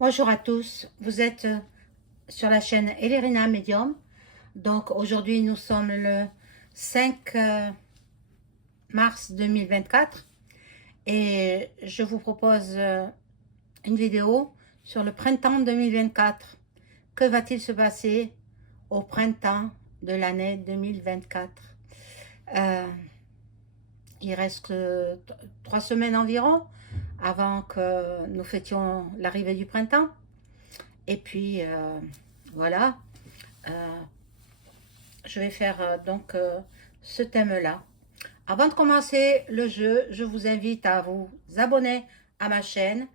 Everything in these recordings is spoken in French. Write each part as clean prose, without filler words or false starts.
Bonjour à tous, vous êtes sur la chaîne Elerina Medium. Donc aujourd'hui nous sommes le 5 mars 2024 et je vous propose une vidéo sur le printemps 2024. Que va-t-il se passer au printemps de l'année 2024? Il reste que 3 semaines environ avant que nous fêtions l'arrivée du printemps. Et puis voilà, euh, je vais faire ce thème-là. Avant de commencer le jeu, je vous invite à vous abonner à ma chaîne,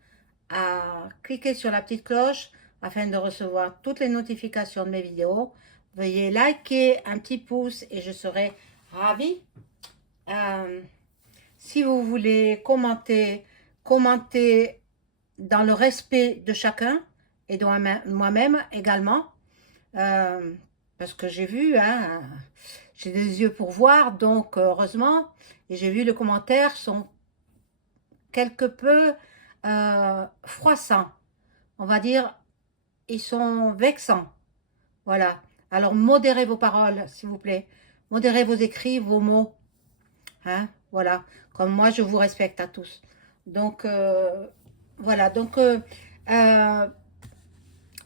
à cliquer sur la petite cloche afin de recevoir toutes les notifications de mes vidéos. Veuillez liker un petit pouce et je serai ravie. Euh, Si vous voulez commenter, commentez dans le respect de chacun et de moi-même également. Euh, Parce que j'ai vu, hein, j'ai des yeux pour voir, donc heureusement, et j'ai vu les commentaires sont quelque peu froissants, on va dire, ils sont vexants, voilà. Alors modérez vos paroles, s'il vous plaît, modérez vos écrits, vos mots, hein, voilà, comme moi je vous respecte à tous. Donc voilà, donc euh,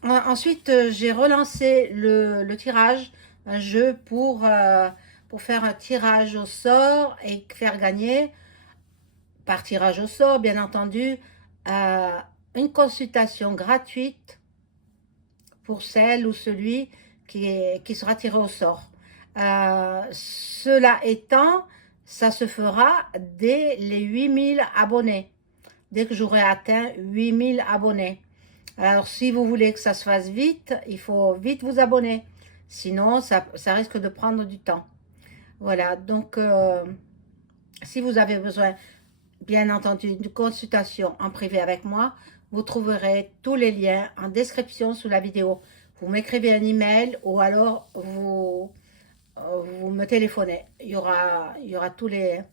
ensuite j'ai relancé le tirage, un jeu pour faire un tirage au sort et faire gagner, par tirage au sort bien entendu, euh, une consultation gratuite pour celle ou celui qui sera tiré au sort. Cela étant, ça se fera dès les 8000 abonnés, dès que j'aurai atteint 8000 abonnés. Alors, si vous voulez que ça se fasse vite, il faut vite vous abonner. Sinon, ça risque de prendre du temps. Voilà, donc, si vous avez besoin, bien entendu, d'une consultation en privé avec moi, vous trouverez tous les liens en description sous la vidéo. Vous m'écrivez un email ou alors vous me téléphonez. Il y aura tous les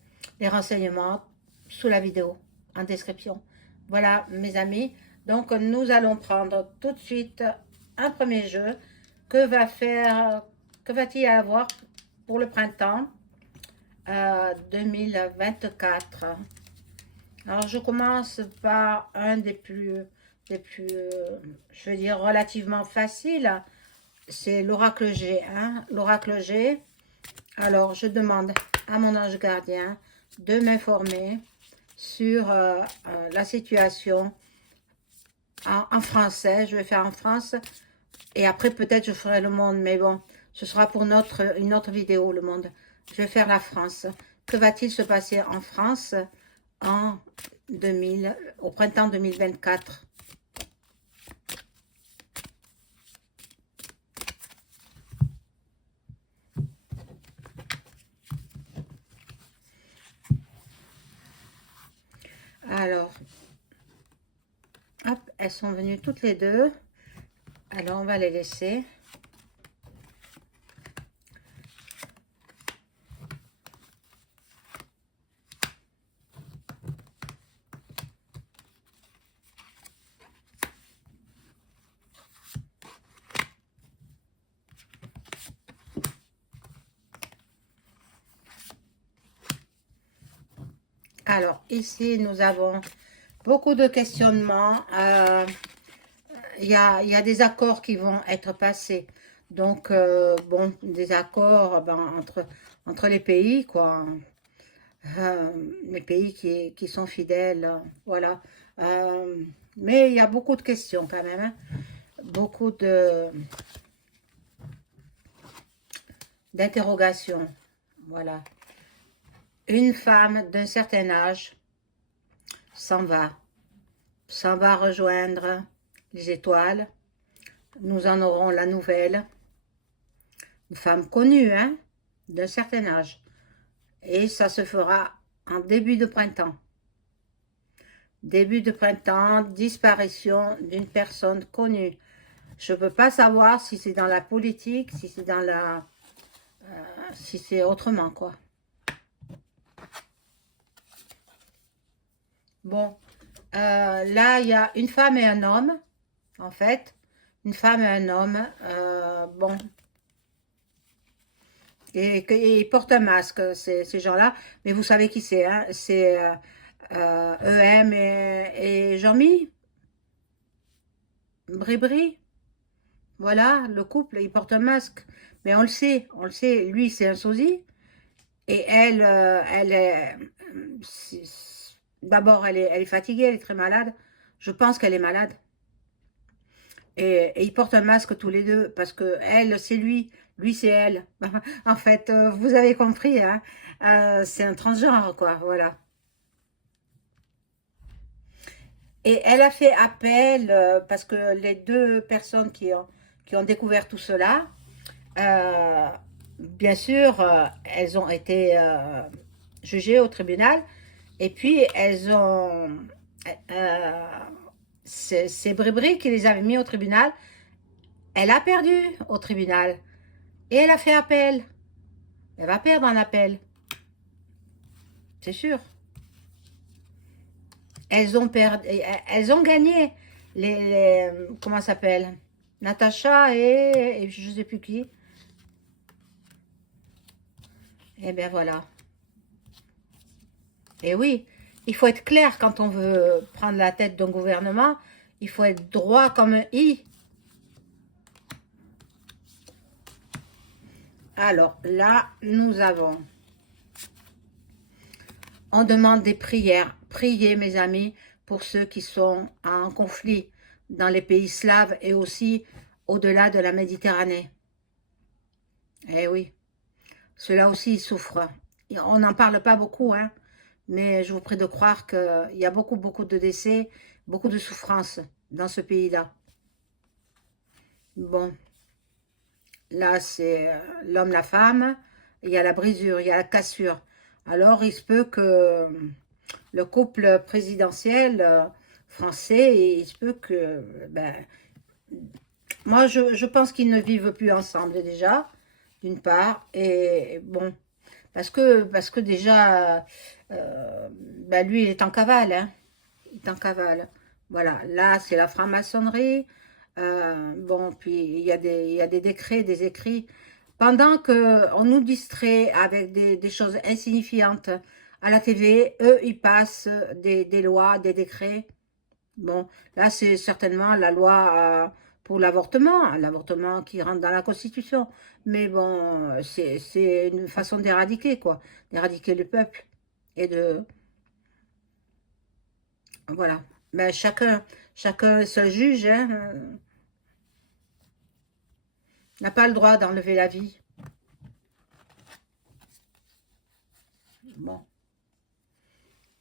renseignements sous la vidéo, en description. Voilà, mes amis. Donc, nous allons prendre tout de suite un premier jeu. Que va-t-il y avoir pour le printemps 2024? Alors, je commence par un des plus, je veux dire, relativement facile. C'est l'oracle G, hein? L'oracle G. Alors, je demande à mon ange gardien de m'informer sur la situation en français. Je vais faire en France et après peut-être je ferai le monde, mais bon, ce sera pour une autre vidéo, le monde. Je vais faire la France. Que va-t-il se passer en France en 2000, au printemps 2024? Alors, hop, elles sont venues toutes les deux. Alors, on va les laisser. Alors, ici, nous avons beaucoup de questionnements. Il y a des accords qui vont être passés. Donc, bon, des accords ben, entre les pays, quoi. Les pays qui sont fidèles, voilà. Mais il y a beaucoup de questions quand même, hein. Beaucoup d'interrogations, voilà. Une femme d'un certain âge s'en va rejoindre les étoiles. Nous en aurons la nouvelle. Une femme connue, hein, d'un certain âge. Et ça se fera en début de printemps. Début de printemps, disparition d'une personne connue. Je ne peux pas savoir si c'est dans la politique, si c'est dans si c'est autrement, quoi. Bon, là, il y a une femme et un homme. en fait. Une femme et un homme. Bon. Et ils portent un masque, ces gens-là. Mais vous savez qui c'est, hein? C'est EM et Jean-Mi, Bribri. Voilà, le couple, ils portent un masque. Mais on le sait, on le sait. Lui, c'est un sosie. Et elle, elle est... D'abord, elle est fatiguée, elle est très malade. Je pense qu'elle est malade. Et ils portent un masque tous les deux parce que elle, c'est lui, c'est elle. En fait, vous avez compris, hein. C'est un transgenre, quoi, voilà. Et elle a fait appel parce que les deux personnes qui ont découvert tout cela, euh, bien sûr, elles ont été jugées au tribunal et puis elles ont... euh, c'est Bribri qui les avait mis au tribunal. Elle a perdu au tribunal et elle a fait appel. Elle va perdre en appel, c'est sûr. Elles ont gagné comment ça s'appelle? Natacha et je sais plus qui. Et bien voilà. Et oui, il faut être clair quand on veut prendre la tête d'un gouvernement. Il faut être droit comme un i. Alors là, nous avons. On demande des prières. Priez, mes amis, pour ceux qui sont en conflit dans les pays slaves et aussi au-delà de la Méditerranée. Eh oui, ceux-là aussi ils souffrent. On n'en parle pas beaucoup, hein, mais je vous prie de croire qu'il y a beaucoup, beaucoup de décès, beaucoup de souffrances dans ce pays-là. Bon, là c'est l'homme, la femme, il y a la brisure, il y a la cassure. Alors il se peut que le couple présidentiel français, il se peut que, ben, moi je pense qu'ils ne vivent plus ensemble déjà, d'une part, et bon, parce que déjà, ben, lui il est en cavale, hein, il est en cavale. Voilà, là c'est la franc-maçonnerie, bon, puis il y a des décrets, des écrits. Pendant que on nous distrait avec des choses insignifiantes à la TV, eux, ils passent des lois, des décrets. Bon, là, c'est certainement la loi pour l'avortement qui rentre dans la Constitution. Mais bon, c'est une façon d'éradiquer, quoi. D'éradiquer le peuple. Et de... Voilà. Mais chacun se juge, hein, n'a pas le droit d'enlever la vie. Bon.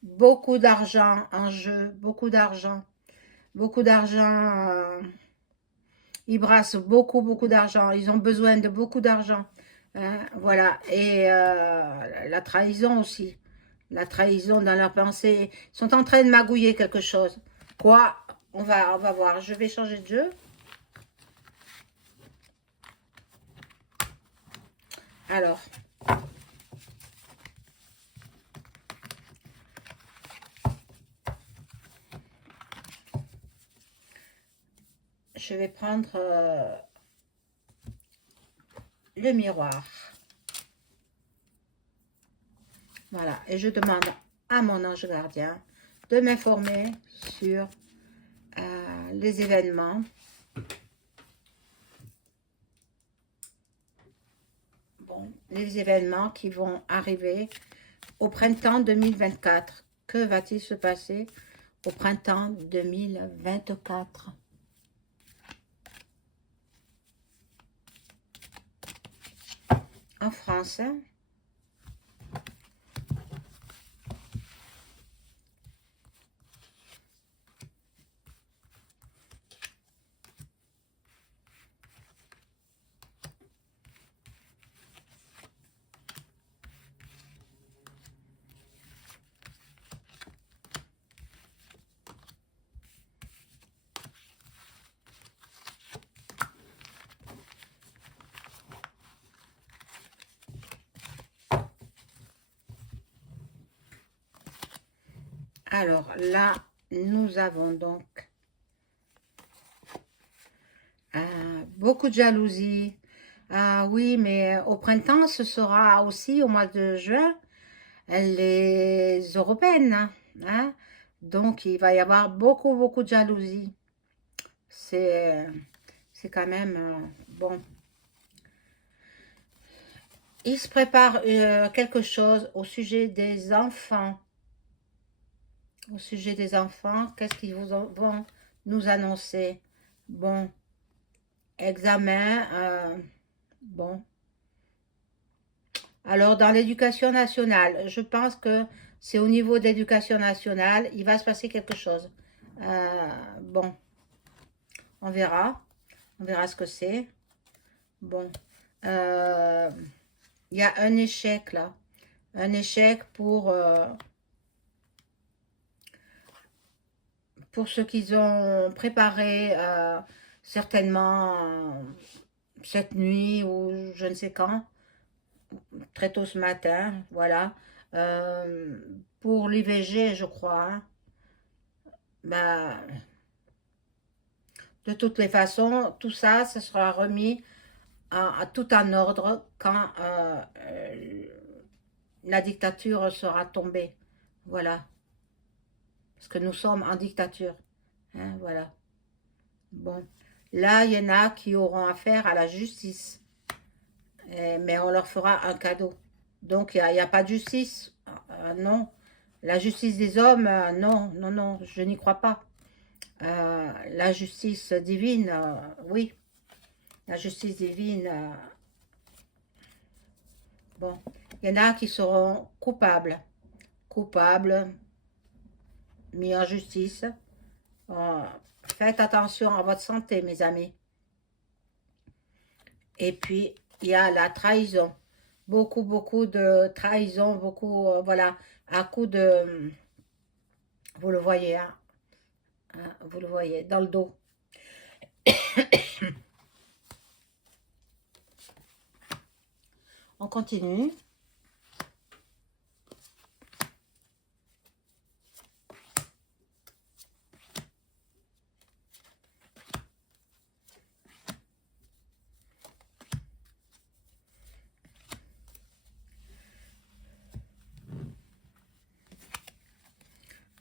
Beaucoup d'argent en jeu, beaucoup d'argent. Beaucoup d'argent. Ils brassent beaucoup, beaucoup d'argent. Ils ont besoin de beaucoup d'argent. Hein, voilà. Et la trahison aussi. La trahison dans leurs pensées. Ils sont en train de magouiller quelque chose. Quoi? On va voir. Je vais changer de jeu. Alors, je vais prendre le miroir. Voilà. Et je demande à mon ange gardien de m'informer sur les événements. Bon, les événements qui vont arriver au printemps 2024. Que va-t-il se passer au printemps 2024? En France, hein? Alors là, nous avons donc beaucoup de jalousie. Ah oui, mais au printemps, ce sera aussi au mois de juin, les européennes, hein, hein. Donc, il va y avoir beaucoup, beaucoup de jalousie. C'est, c'est quand même, bon. Il se prépare quelque chose au sujet des enfants. Au sujet des enfants, qu'est-ce qu'ils vont nous annoncer? Bon, examen, bon. Alors, dans l'éducation nationale, je pense que c'est au niveau de l'éducation nationale, il va se passer quelque chose. Bon, on verra. On verra ce que c'est. Bon, euh, il y a un échec là. Un échec pour ce qu'ils ont préparé certainement cette nuit ou je ne sais quand, très tôt ce matin, voilà. Euh, pour l'IVG, je crois, hein. Bah, de toutes les façons, tout ça, ce sera remis à tout en ordre quand la dictature sera tombée. Voilà. Parce que nous sommes en dictature. Hein, voilà. Bon. Là, il y en a qui auront affaire à la justice. Mais on leur fera un cadeau. Donc, il n'y a pas de justice. Non. La justice des hommes, non, non, non, je n'y crois pas. La justice divine, oui. La justice divine, bon. Il y en a qui seront coupables. Coupables, mis en justice. Euh, Faites attention à votre santé, mes amis. Et puis, il y a la trahison. Beaucoup, beaucoup de trahison, beaucoup, voilà, à coup de, vous le voyez, hein, vous le voyez, dans le dos. On continue.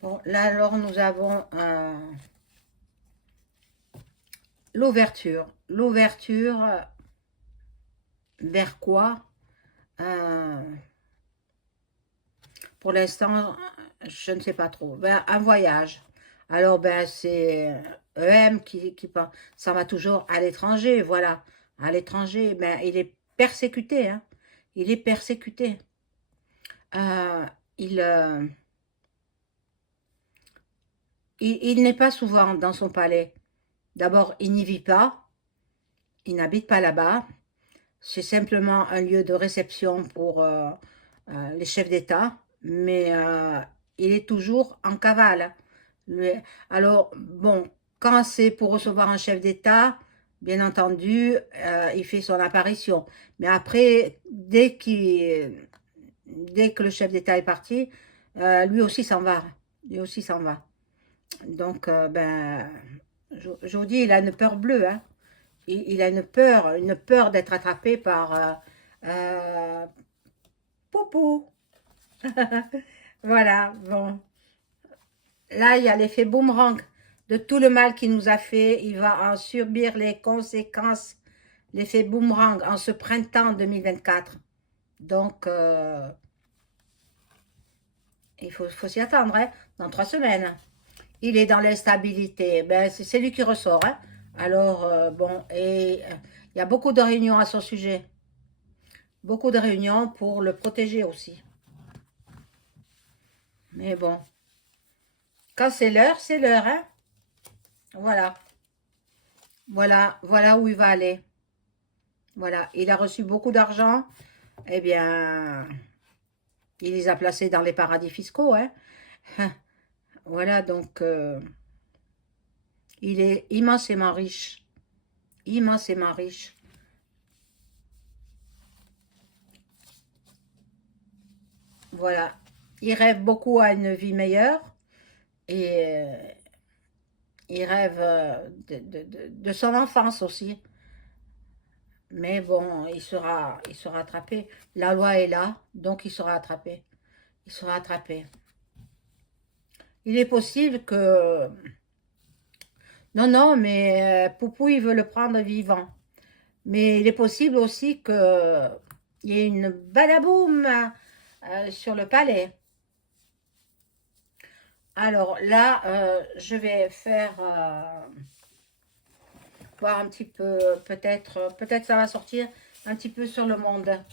Bon, là, alors, nous avons l'ouverture. L'ouverture, vers quoi? Euh, pour l'instant, je ne sais pas trop. Ben, un voyage. Alors, ben, c'est EM qui ça va toujours à l'étranger, voilà. À l'étranger, ben, il est persécuté, hein. Il est persécuté. Euh, il il n'est pas souvent dans son palais. D'abord, il n'y vit pas. Il n'habite pas là-bas. C'est simplement un lieu de réception pour les chefs d'État, mais il est toujours en cavale. Alors, bon, quand c'est pour recevoir un chef d'État, bien entendu, il fait son apparition. Mais après, dès que le chef d'État est parti, lui aussi s'en va. Lui aussi s'en va. Donc, ben, je vous dis, il a une peur bleue, hein. Il a une peur d'être attrapé par Poupou. Voilà, bon. Là, il y a l'effet boomerang de tout le mal qu'il nous a fait. Il va en subir les conséquences, l'effet boomerang en ce printemps 2024. Donc, faut s'y attendre, hein, dans 3 semaines. Il est dans l'instabilité. Ben, c'est lui qui ressort, hein. Alors, bon, et il y a beaucoup de réunions à son sujet. Beaucoup de réunions pour le protéger aussi. Mais bon, quand c'est l'heure, hein. Voilà, voilà où il va aller. Voilà, il a reçu beaucoup d'argent. Eh bien, il les a placés dans les paradis fiscaux, hein. Voilà, donc, il est immensément riche. Immensément riche. Voilà. Il rêve beaucoup à une vie meilleure et il rêve de son enfance aussi. Mais bon, il sera attrapé. La loi est là, donc il sera attrapé. Il sera attrapé. Il est possible que... Non, non, mais Poupou, il veut le prendre vivant. Mais il est possible aussi que il y ait une badaboum sur le palais. Alors là, je vais faire voir un petit peu, peut-être ça va sortir un petit peu sur le monde.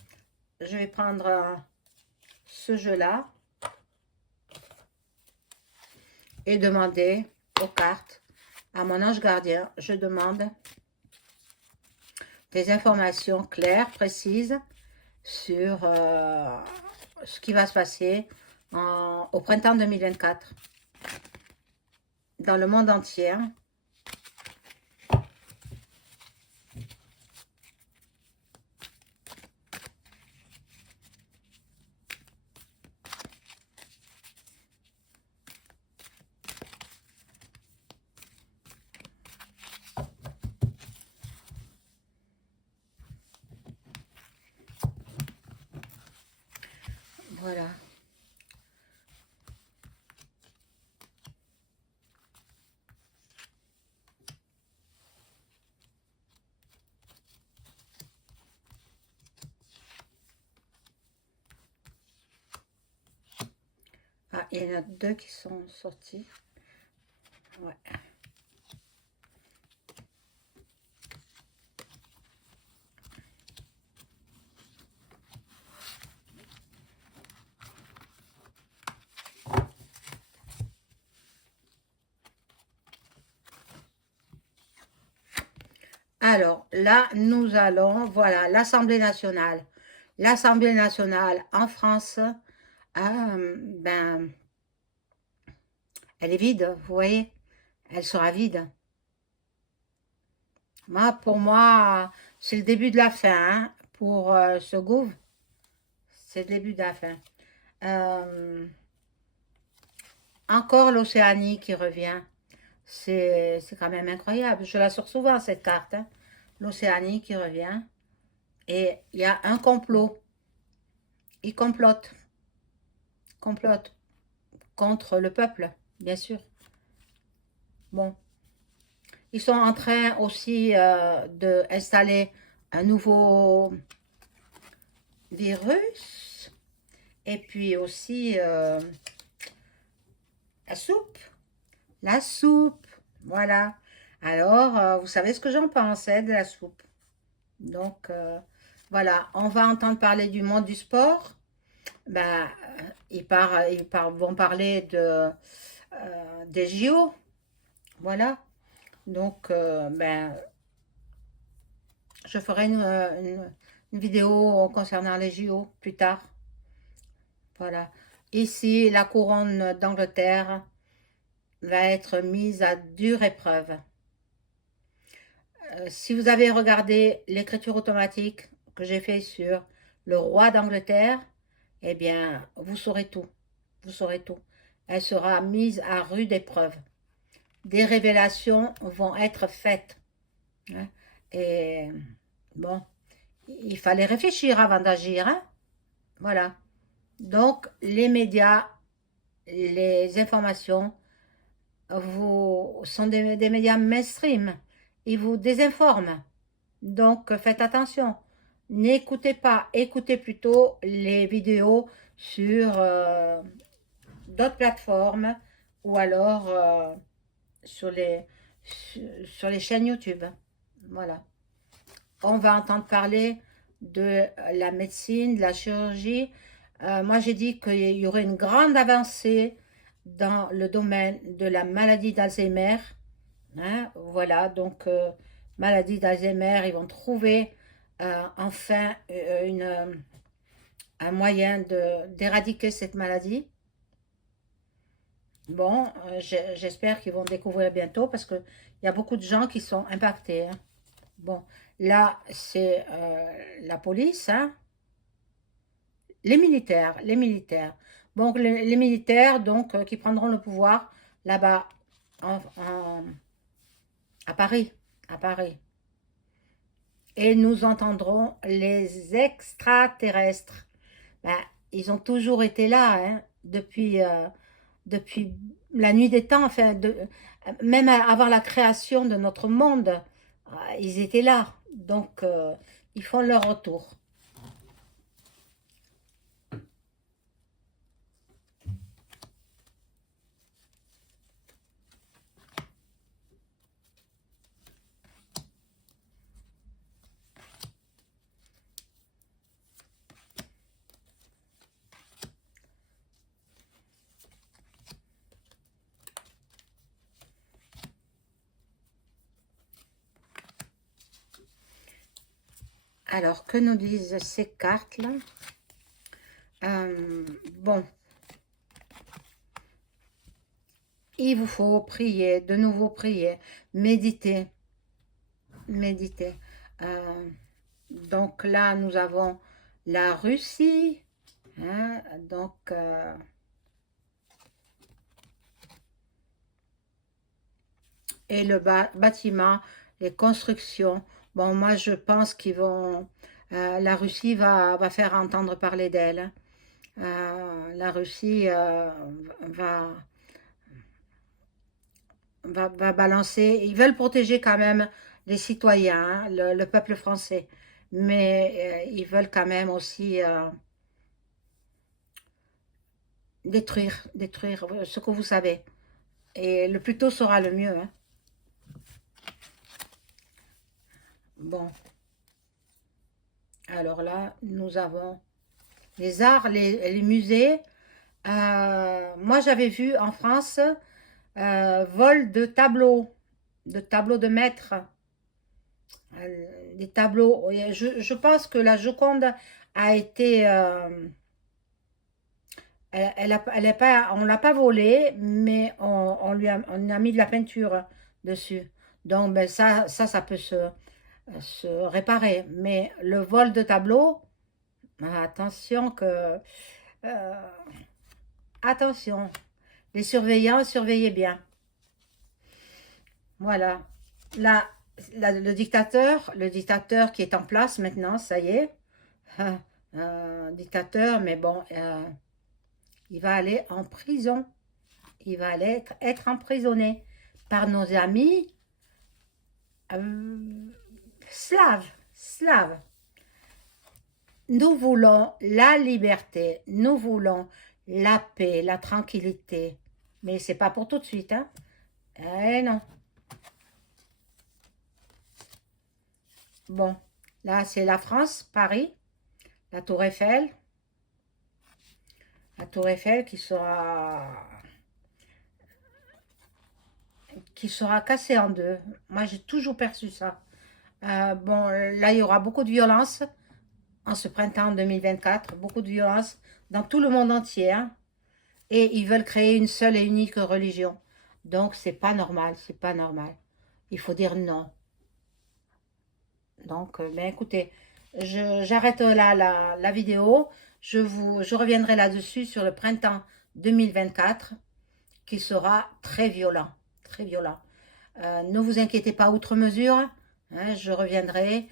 Je vais prendre ce jeu-là et demander aux cartes, à mon ange gardien, je demande des informations claires, précises sur ce qui va se passer au printemps 2024 dans le monde entier. Voilà. Ah, il y en a deux qui sont sortis. Ouais. Alors, là, nous allons, voilà, l'Assemblée nationale. L'Assemblée nationale en France, ben, elle est vide, vous voyez, elle sera vide. Moi, pour moi, c'est le début de la fin, hein, pour ce gouv, c'est le début de la fin. Euh, encore l'Océanie qui revient, c'est quand même incroyable. Je la sors souvent, cette carte, hein. L'Océanie qui revient. Et il y a un complot. Ils complotent contre le peuple, bien sûr. Bon, ils sont en train aussi d'installer un nouveau virus et puis aussi la soupe. La soupe, voilà. Alors, vous savez ce que j'en pense de la soupe. Donc, voilà, on va entendre parler du monde du sport. Ben, vont parler des JO. Voilà. Donc, ben, je ferai une vidéo concernant les JO plus tard. Voilà. Ici, la couronne d'Angleterre va être mise à dure épreuve. Si vous avez regardé l'écriture automatique que j'ai fait sur le roi d'Angleterre, eh bien, vous saurez tout. Vous saurez tout. Elle sera mise à rude épreuve. Des révélations vont être faites, hein. Et bon, il fallait réfléchir avant d'agir, hein. Voilà. Donc, les médias, les informations, sont des médias mainstream. Ils vous désinforment. Donc, faites attention. N'écoutez pas, écoutez plutôt les vidéos sur d'autres plateformes ou alors sur sur les chaînes YouTube. Voilà. On va entendre parler de la médecine, de la chirurgie. Moi, j'ai dit qu'il y aurait une grande avancée dans le domaine de la maladie d'Alzheimer. Hein, voilà, donc maladie d'Alzheimer, ils vont trouver enfin un moyen d'éradiquer cette maladie. Bon, j'espère qu'ils vont découvrir bientôt parce qu'il y a beaucoup de gens qui sont impactés, hein. Bon, là, c'est la police, hein. Les militaires, les militaires. Donc, les militaires donc, qui prendront le pouvoir là-bas en, en- à Paris, à Paris. et nous entendrons les extraterrestres. Ben, ils ont toujours été là, hein, depuis la nuit des temps, enfin, même avant la création de notre monde, ils étaient là. Donc, ils font leur retour. Alors, que nous disent ces cartes-là? Bon, il vous faut prier, de nouveau prier, méditer, méditer. Donc là, nous avons la Russie, hein, donc et le bâtiment, les constructions. Bon, moi, je pense qu'ils vont, la Russie va faire entendre parler d'elle, hein. La Russie va, va balancer. Ils veulent protéger quand même les citoyens, hein, le peuple français, mais ils veulent quand même aussi détruire ce que vous savez. Et le plus tôt sera le mieux, hein. Bon, alors là, nous avons les arts, les musées. Moi, j'avais vu en France vol de tableaux de maître, des tableaux. Je pense que la Joconde a été, elle est pas, on l'a pas volée, mais on a mis de la peinture dessus. Donc, ben ça peut se réparer. Mais le vol de tableau, attention que, euh, attention, les surveillants, surveillez bien. Voilà. Là, le dictateur qui est en place maintenant, ça y est, dictateur, mais bon, il va aller en prison. Il va aller être emprisonné par nos amis euh, slaves. Nous voulons la liberté, nous voulons la paix, la tranquillité. Mais c'est pas pour tout de suite, hein? Eh non. Bon, là c'est la France, Paris, la Tour Eiffel. La Tour Eiffel qui sera cassée en deux. Moi j'ai toujours perçu ça. Bon, là il y aura beaucoup de violence en ce printemps 2024, beaucoup de violence dans tout le monde entier, hein. Et ils veulent créer une seule et unique religion. Donc c'est pas normal, c'est pas normal. Il faut dire non. Donc, ben écoutez, j'arrête là la vidéo. Je reviendrai là-dessus sur le printemps 2024 qui sera très violent, très violent. Ne vous inquiétez pas outre mesure, hein, je reviendrai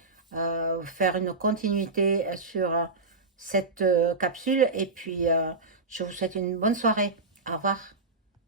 faire une continuité sur cette capsule et puis je vous souhaite une bonne soirée. Au revoir.